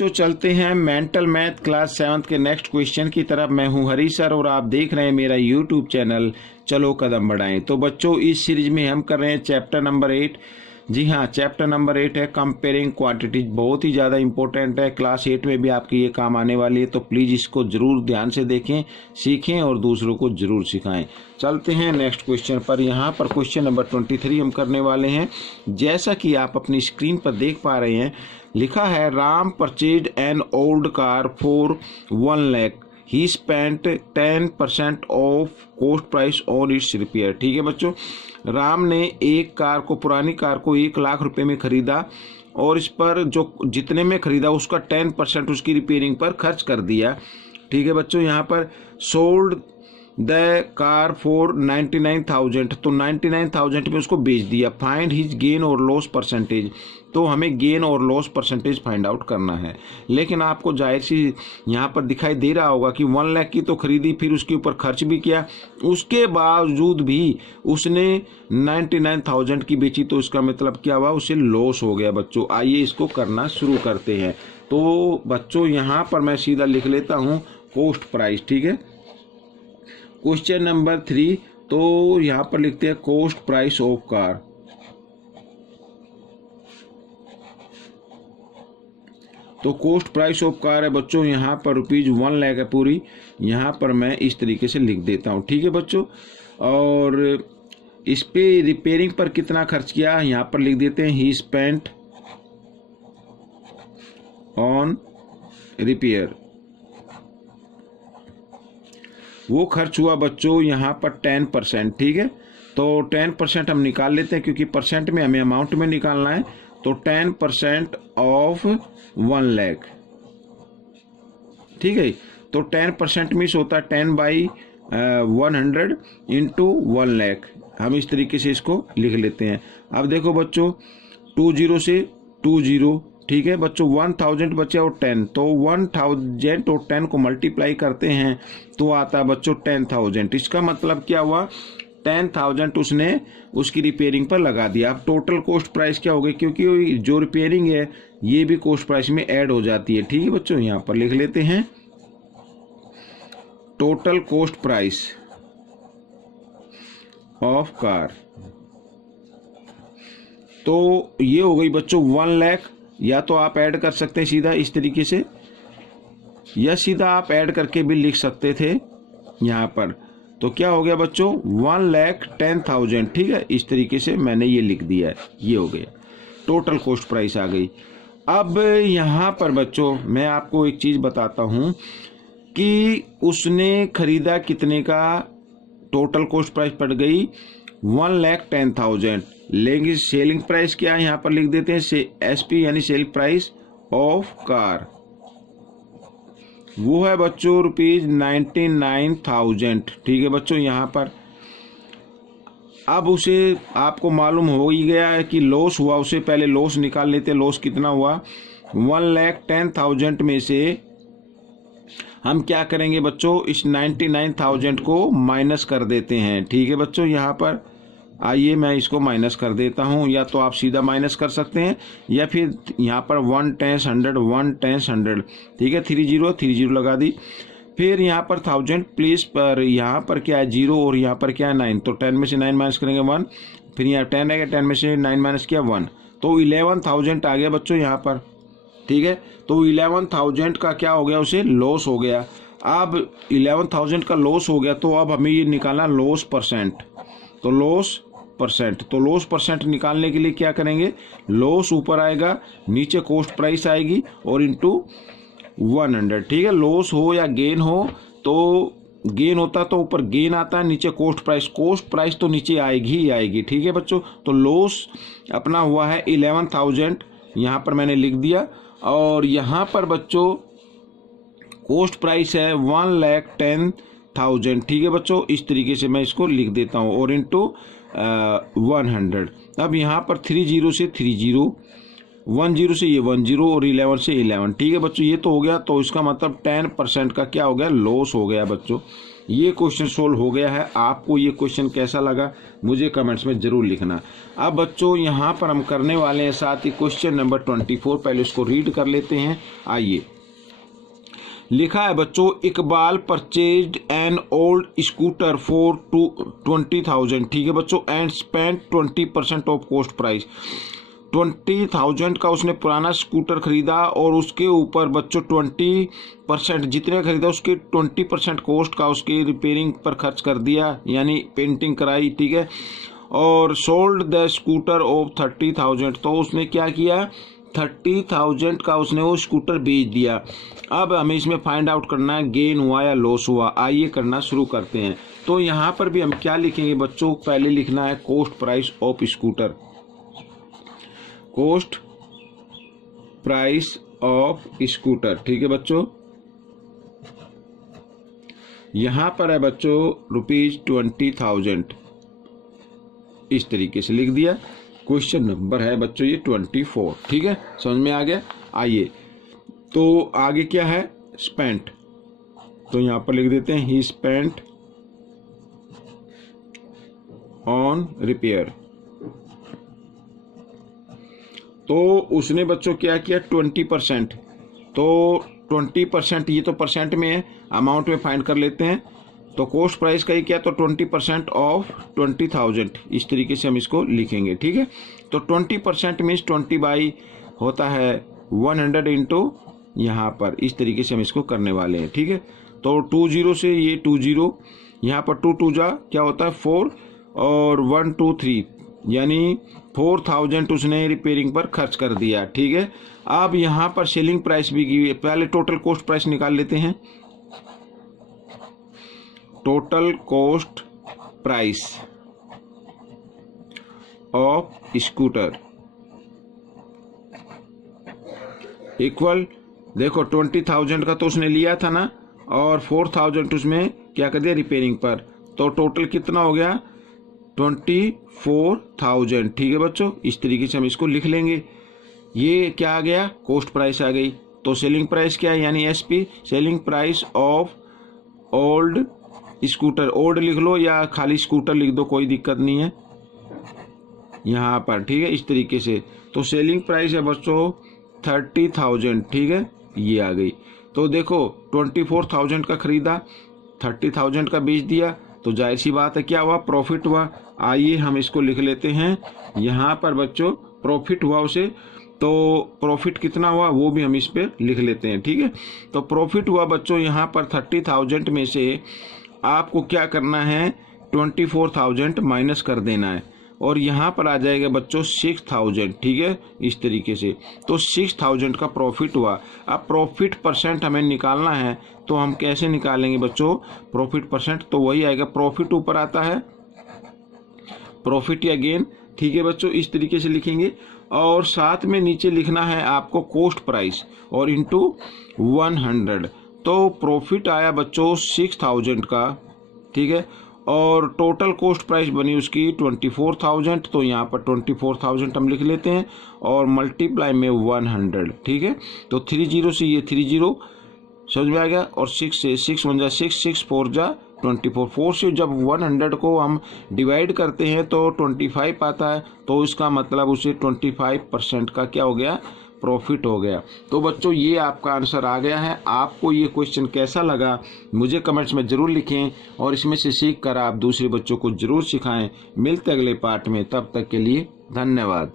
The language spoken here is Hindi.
बच्चों चलते हैं मेंटल मैथ क्लास 7 के नेक्स्ट क्वेश्चन की तरफ। मैं हूं हरी सर और आप देख रहे हैं मेरा यूट्यूब चैनल चलो कदम बढ़ाएं। तो बच्चों इस सीरीज में हम कर रहे हैं चैप्टर नंबर 8। जी हाँ, चैप्टर नंबर 8 है कंपेयरिंग क्वांटिटीज। बहुत ही ज़्यादा इंपॉर्टेंट है, क्लास 8 में भी आपकी ये काम आने वाली है। तो प्लीज़ इसको ज़रूर ध्यान से देखें, सीखें और दूसरों को ज़रूर सिखाएं। चलते हैं नेक्स्ट क्वेश्चन पर। यहाँ पर क्वेश्चन नंबर 23 हम करने वाले हैं। जैसा कि आप अपनी स्क्रीन पर देख पा रहे हैं, लिखा है Ram purchase an old car for 1 lakh. He spent 10% of cost price on it's repair. ठीक है बच्चों, राम ने एक कार को, पुरानी कार को 1 लाख रुपए में खरीदा और इस पर जो जितने में खरीदा उसका 10% उसकी रिपेयरिंग पर खर्च कर दिया। ठीक है बच्चों, यहाँ पर सोल्ड द कार फॉर 99,000, तो 99,000 में उसको बेच दिया। फाइंड हिज गेन और लॉस परसेंटेज, तो हमें गेन और लॉस परसेंटेज फाइंड आउट करना है। लेकिन आपको जाहिर सी यहाँ पर दिखाई दे रहा होगा कि 1 लाख की तो खरीदी, फिर उसके ऊपर खर्च भी किया, उसके बावजूद भी उसने 99,000 की बेची, तो इसका मतलब क्या हुआ, उसे लॉस हो गया। बच्चों आइए इसको करना शुरू करते हैं। तो बच्चों यहाँ पर मैं सीधा लिख लेता हूँ कॉस्ट प्राइस। ठीक है, क्वेश्चन नंबर 3, तो यहाँ पर लिखते हैं कॉस्ट प्राइस ऑफ कार। तो कॉस्ट प्राइस ऑफ कार है बच्चों यहाँ पर ₹1 लाख है पूरी। यहाँ पर मैं इस तरीके से लिख देता हूँ। ठीक है बच्चों, और इस पे रिपेयरिंग पर कितना खर्च किया यहाँ पर लिख देते हैं ही स्पेंट ऑन रिपेयर। वो खर्च हुआ बच्चों यहाँ पर 10%। ठीक है, तो 10% हम निकाल लेते हैं क्योंकि परसेंट में हमें अमाउंट में निकालना है। तो 10% ऑफ 1 लाख। ठीक है, तो 10% मीन्स होता है 10/100 इंटू 1 लाख। हम इस तरीके से इसको लिख लेते हैं। अब देखो बच्चों 20 से 20, ठीक है बच्चों, 1000 बचे और 10, तो 1000 और 10 को मल्टीप्लाई करते हैं तो आता है बच्चों 10,000। इसका मतलब क्या हुआ, 10,000 उसने उसकी रिपेयरिंग पर लगा दिया। अब टोटल कॉस्ट प्राइस क्या हो गई, क्योंकि जो रिपेयरिंग है ये भी कॉस्ट प्राइस में ऐड हो जाती है। ठीक है बच्चों, यहाँ पर लिख लेते हैं total cost price of car. तो ये हो गई बच्चों 1 लाख। या तो आप ऐड कर सकते हैं सीधा इस तरीके से, या सीधा आप ऐड करके भी लिख सकते थे यहाँ पर। तो क्या हो गया बच्चों 1,10,000। ठीक है, इस तरीके से मैंने ये लिख दिया है, ये हो गया टोटल कॉस्ट प्राइस आ गई। अब यहाँ पर बच्चों मैं आपको एक चीज़ बताता हूँ कि उसने खरीदा कितने का, टोटल कॉस्ट प्राइस पड़ गई 1,10,000। लेकिन सेलिंग प्राइस क्या है यहाँ पर लिख देते हैं SP यानी सेल प्राइस ऑफ कार, वो है बच्चों ₹99,000। ठीक है बच्चों, यहाँ पर अब उसे आपको मालूम हो ही गया है कि लॉस हुआ। उसे पहले लॉस निकाल लेते हैं। लॉस कितना हुआ, 1,10,000 में से हम क्या करेंगे बच्चों, इस 99,000 को माइनस कर देते हैं। ठीक है बच्चों, यहाँ पर आइए मैं इसको माइनस कर देता हूँ, या तो आप सीधा माइनस कर सकते हैं या फिर यहाँ पर 1 10 100। ठीक है, 30 लगा दी। फिर यहाँ पर 1000 प्लेस पर यहाँ पर क्या है 0 और यहाँ पर क्या है 9, तो 10 में से 9 माइनस करेंगे 1। फिर यहाँ 10 आएगा, 10 में से 9 माइनस किया 1, तो 11,000 आ गया बच्चों यहाँ पर। ठीक है, तो 11,000 का क्या हो गया, उसे लॉस हो गया। अब 11,000 का लॉस हो गया, तो अब हमें ये निकालना लॉस परसेंट। तो लॉस परसेंट निकालने के लिए क्या करेंगे, लॉस ऊपर आएगा, नीचे कॉस्ट प्राइस आएगी और इंटू 100। ठीक है, लॉस हो या गेन हो, तो गेन होता तो ऊपर गेन आता है, नीचे कॉस्ट प्राइस तो नीचे आएगी ही आएगी। ठीक है बच्चों, तो लॉस अपना हुआ है 11,000, यहाँ पर मैंने लिख दिया। और यहाँ पर बच्चों कॉस्ट प्राइस है 1,10,000। ठीक है बच्चों, इस तरीके से मैं इसको लिख देता हूँ और इंटू 100। अब यहाँ पर 30 से 30, 10 से ये 10 और 11 से 11। ठीक है बच्चों, ये तो हो गया। तो इसका मतलब 10% का क्या हो गया, लॉस हो गया बच्चों। ये क्वेश्चन सोल्व हो गया है। आपको ये क्वेश्चन कैसा लगा मुझे कमेंट्स में जरूर लिखना। अब बच्चों यहाँ पर हम करने वाले हैं साथ ही क्वेश्चन नंबर 24। पहले इसको रीड कर लेते हैं। आइए, लिखा है बच्चों, Iqbal purchased an old scooter for 20,000। ठीक है बच्चों, and spent 20% of cost price. 20,000 का उसने पुराना स्कूटर खरीदा और उसके ऊपर बच्चों 20% जितने खरीदा उसके 20% कॉस्ट का उसके रिपेयरिंग पर खर्च कर दिया, यानी पेंटिंग कराई। ठीक है, और सोल्ड द स्कूटर ऑफ 30,000। तो उसने क्या किया, 30,000 का उसने वो स्कूटर बेच दिया। अब हमें इसमें फाइंड आउट करना है गेन हुआ या लॉस हुआ। आइए करना शुरू करते हैं। तो यहाँ पर भी हम क्या लिखेंगे बच्चों, पहले लिखना है cost price of scooter. Cost price of scooter. ठीक है बच्चों, यहां पर है बच्चों ₹20,000। इस तरीके से लिख दिया। क्वेश्चन नंबर है बच्चों ये 24। ठीक है, समझ में आ गया। आइए, तो आगे क्या है, स्पेंट। तो यहां पर लिख देते हैं ही स्पेंट ऑन रिपेयर। तो उसने बच्चों क्या किया, 20%। तो 20% ये तो परसेंट में है, अमाउंट में फाइंड कर लेते हैं। तो कॉस्ट प्राइस का ही क्या, तो 20% ऑफ 20,000। इस तरीके से हम इसको लिखेंगे। ठीक है, तो 20% मीन्स 20 बाई होता है 100 इंटू यहाँ पर। इस तरीके से हम इसको करने वाले हैं। ठीक है, तो 20 से ये 20, यहाँ पर 2 2 जा क्या होता है 4 और 1 2 3, यानी 4,000 उसने रिपेयरिंग पर खर्च कर दिया। ठीक है, अब यहाँ पर सेलिंग प्राइस भी की। पहले टोटल कॉस्ट प्राइस निकाल लेते हैं। Total cost price of scooter equal, देखो 20,000 का तो उसने लिया था ना, और 4,000 उसमें क्या कर दिया रिपेयरिंग पर। तो टोटल कितना हो गया, 24,000। ठीक है बच्चों, इस तरीके से हम इसको लिख लेंगे। ये क्या आ गया, कॉस्ट प्राइस आ गई। तो सेलिंग प्राइस क्या है, यानी SP, selling price of old scooter. Old लिख लो या खाली स्कूटर लिख दो, कोई दिक्कत नहीं है यहाँ पर। ठीक है, इस तरीके से। तो सेलिंग प्राइस है बच्चों 30,000। ठीक है, ये आ गई। तो देखो 24,000 का खरीदा, 30,000 का बेच दिया, तो जाहिर सी बात है क्या हुआ, प्रॉफिट हुआ। आइए हम इसको लिख लेते हैं। यहाँ पर बच्चों प्रॉफिट हुआ उसे, तो प्रॉफिट कितना हुआ वो भी हम इस पे लिख लेते हैं। ठीक है, तो प्रॉफिट हुआ बच्चों यहाँ पर 30,000 में से आपको क्या करना है, 24,000 माइनस कर देना है, और यहाँ पर आ जाएगा बच्चों 6,000। ठीक है, इस तरीके से। तो 6,000 का प्रॉफिट हुआ। अब प्रॉफिट परसेंट हमें निकालना है, तो हम कैसे निकालेंगे बच्चों प्रॉफिट परसेंट, तो वही आएगा, प्रॉफिट ऊपर आता है, प्रॉफिट या गेन। ठीक है बच्चों, इस तरीके से लिखेंगे। और साथ में नीचे लिखना है आपको कॉस्ट प्राइस और इंटू 100। तो प्रॉफिट आया बच्चों 6,000 का। ठीक है, और टोटल कॉस्ट प्राइस बनी उसकी 24,000। तो यहाँ पर 24,000 हम लिख लेते हैं और मल्टीप्लाई में 100। ठीक है, तो 30 से ये 30 समझ में आ गया, और 6 से 6 1 जा 6 6 4 जा 24। 4 से जब 100 को हम डिवाइड करते हैं तो 25 आता है। तो इसका मतलब उसे 25% का क्या हो गया, प्रॉफिट हो गया। तो बच्चों ये आपका आंसर आ गया है। आपको ये क्वेश्चन कैसा लगा मुझे कमेंट्स में ज़रूर लिखें, और इसमें से सीख कर आप दूसरे बच्चों को ज़रूर सिखाएं। मिलते अगले पार्ट में, तब तक के लिए धन्यवाद।